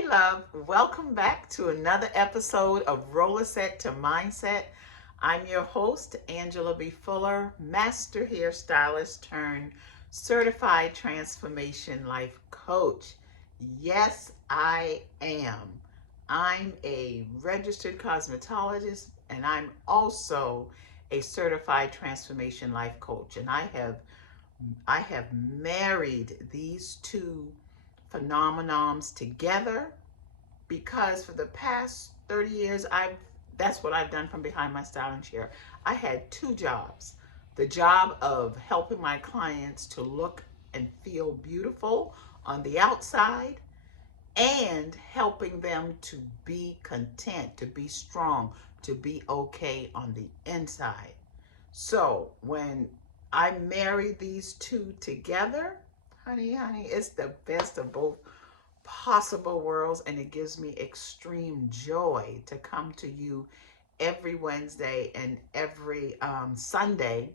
Hey, love. Welcome back to another episode of Rollerset to Mindset. I'm your host, Angela B. Fuller, master hairstylist turned certified transformation life coach. Yes, I am. I'm a registered cosmetologist and I'm also a certified transformation life coach. And I have married these two phenomenons together because for the past 30 years that's what I've done from behind my styling chair. I had two jobs. The job of helping my clients to look and feel beautiful on the outside and helping them to be content, to be strong, to be okay on the inside. So when I marry these two together, honey, it's the best of both possible worlds, and it gives me extreme joy to come to you every Wednesday and every Sunday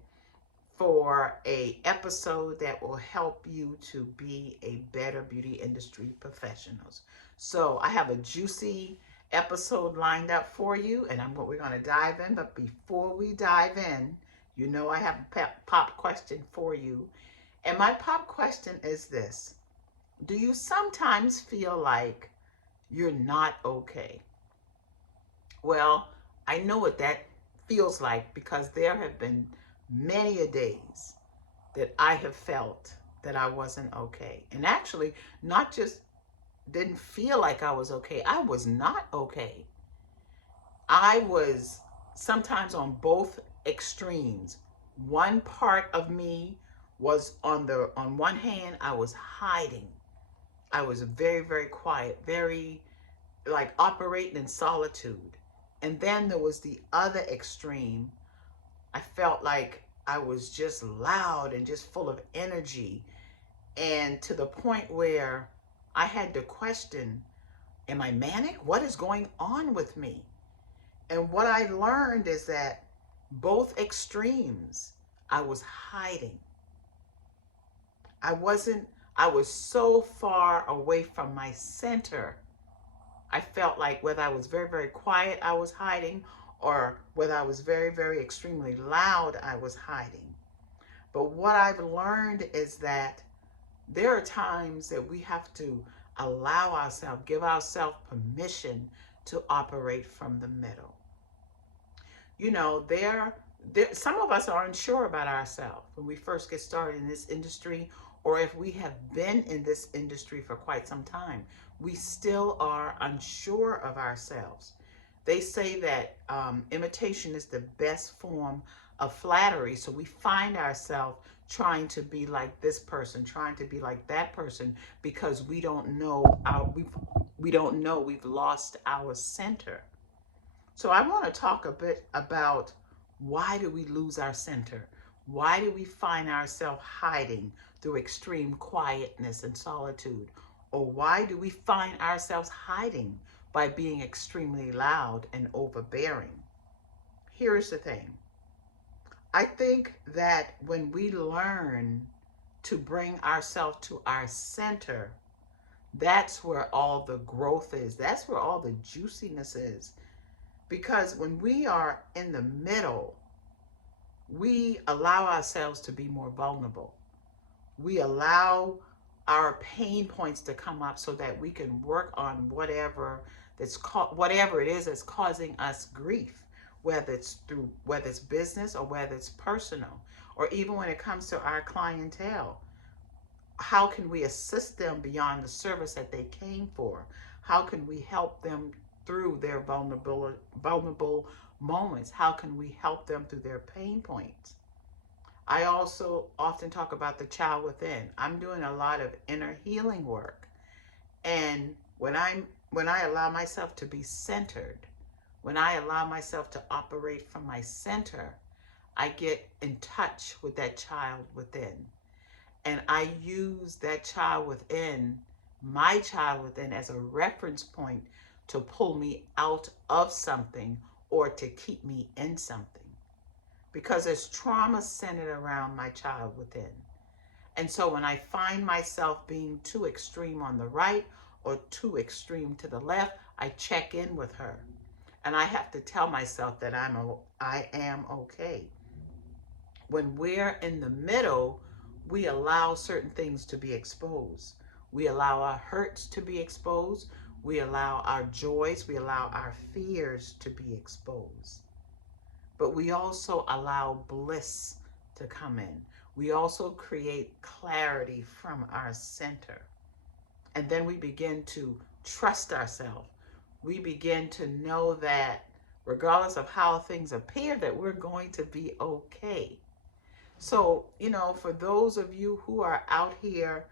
for a episode that will help you to be a better beauty industry professionals. So I have a juicy episode lined up for you, and we're going to dive in. But before we dive in, you know I have a pop question for you, and my pop question is this: do you sometimes feel like you're not okay? Well, I know what that feels like because there have been many a days that I have felt that I wasn't okay. And actually, not just didn't feel like I was okay, I was not okay. I was sometimes on both extremes. One part of me was on one hand, I was hiding. I was very, very quiet, very like operating in solitude. And then there was the other extreme. I felt like I was just loud and just full of energy. And to the point where I had to question, am I manic? What is going on with me? And what I learned is that both extremes, I was hiding. I wasn't, I was so far away from my center. I felt like whether I was very, very quiet, I was hiding, or whether I was very, very extremely loud, I was hiding. But what I've learned is that there are times that we have to allow ourselves, give ourselves permission to operate from the middle. You know, some of us are unsure about ourselves when we first get started in this industry, or if we have been in this industry for quite some time, we still are unsure of ourselves. They say that imitation is the best form of flattery. So we find ourselves trying to be like this person, trying to be like that person, because we don't know we've lost our center. So I want to talk a bit about why do we lose our center? Why do we find ourselves hiding through extreme quietness and solitude? Or why do we find ourselves hiding by being extremely loud and overbearing? Here's the thing. I think that when we learn to bring ourselves to our center, that's where all the growth is. That's where all the juiciness is. Because when we are in the middle, we allow ourselves to be more vulnerable. We allow our pain points to come up so that we can work on whatever it is that's causing us grief, whether it's business or whether it's personal, or even when it comes to our clientele. How can we assist them beyond the service that they came for? How can we help them through their vulnerable moments? How can we help them through their pain points? I also often talk about the child within. I'm doing a lot of inner healing work. And when I allow myself to be centered, when I allow myself to operate from my center, I get in touch with that child within. And I use that child within, my child within, as a reference point to pull me out of something or to keep me in something. Because there's trauma centered around my child within. And so when I find myself being too extreme on the right or too extreme to the left, I check in with her. And I have to tell myself that I am okay. When we're in the middle, we allow certain things to be exposed. We allow our hurts to be exposed. We allow our joys, we allow our fears to be exposed. But we also allow bliss to come in. We also create clarity from our center. And then we begin to trust ourselves. We begin to know that regardless of how things appear, that we're going to be okay. So, for those of you who are out here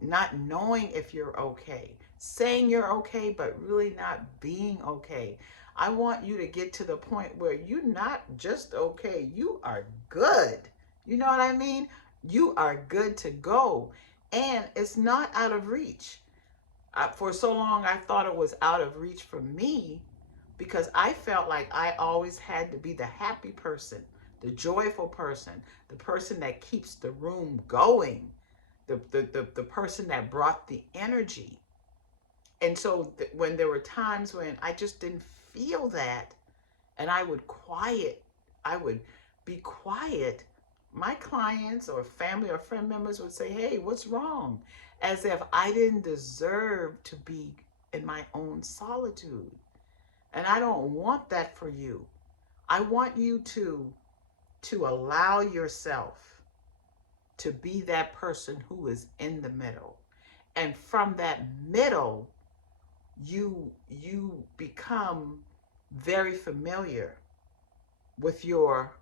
not knowing if you're okay, saying you're okay, but really not being okay, I want you to get to the point where you're not just okay, you are good. You know what I mean? You are good to go. And it's not out of reach. For so long, I thought it was out of reach for me because I felt like I always had to be the happy person, the joyful person, the person that keeps the room going, the person that brought the energy. And so when there were times when I just didn't feel that, and I would be quiet, my clients or family or friend members would say, "Hey, what's wrong?" As if I didn't deserve to be in my own solitude. And I don't want that for you. I want you to allow yourself to be that person who is in the middle. And from that middle, you become very familiar with your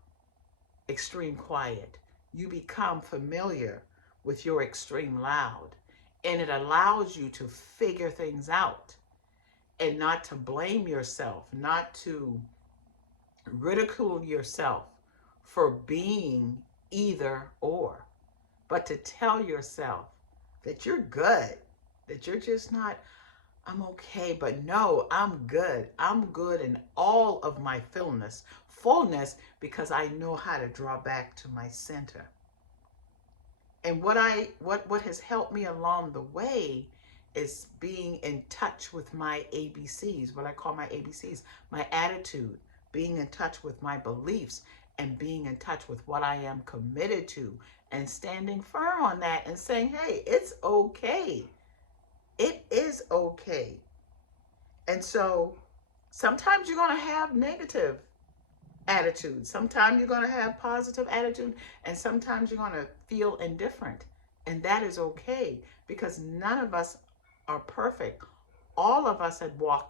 extreme quiet. You become familiar with your extreme loud. And it allows you to figure things out and not to blame yourself, not to ridicule yourself for being either or, but to tell yourself that you're good, that you're just not, I'm okay, but no, I'm good. I'm good in all of my fullness, because I know how to draw back to my center. And what has helped me along the way is being in touch with my ABCs, what I call my ABCs, my attitude, being in touch with my beliefs, and being in touch with what I am committed to, and standing firm on that and saying, hey, it's okay. It is okay. And so sometimes you're going to have negative attitude. Sometimes you're going to have positive attitude, and sometimes you're going to feel indifferent. And that is okay, because none of us are perfect. All of us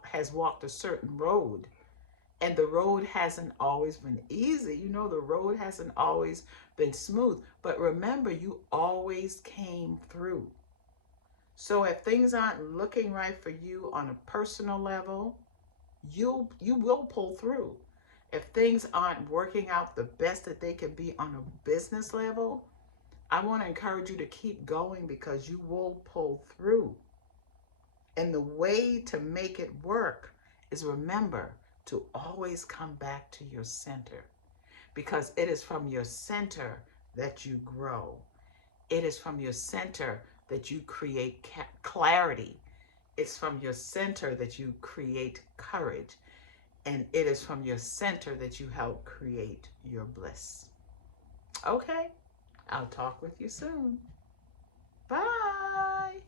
has walked a certain road, and the road hasn't always been easy. The road hasn't always been smooth. But remember, you always came through. So if things aren't looking right for you on a personal level, you will pull through. If things aren't working out the best that they can be on a business level, I want to encourage you to keep going, because you will pull through. And the way to make it work is, remember to always come back to your center, because it is from your center that you grow. It is from your center that you create clarity. It's from your center that you create courage. And it is from your center that you help create your bliss. Okay, I'll talk with you soon. Bye.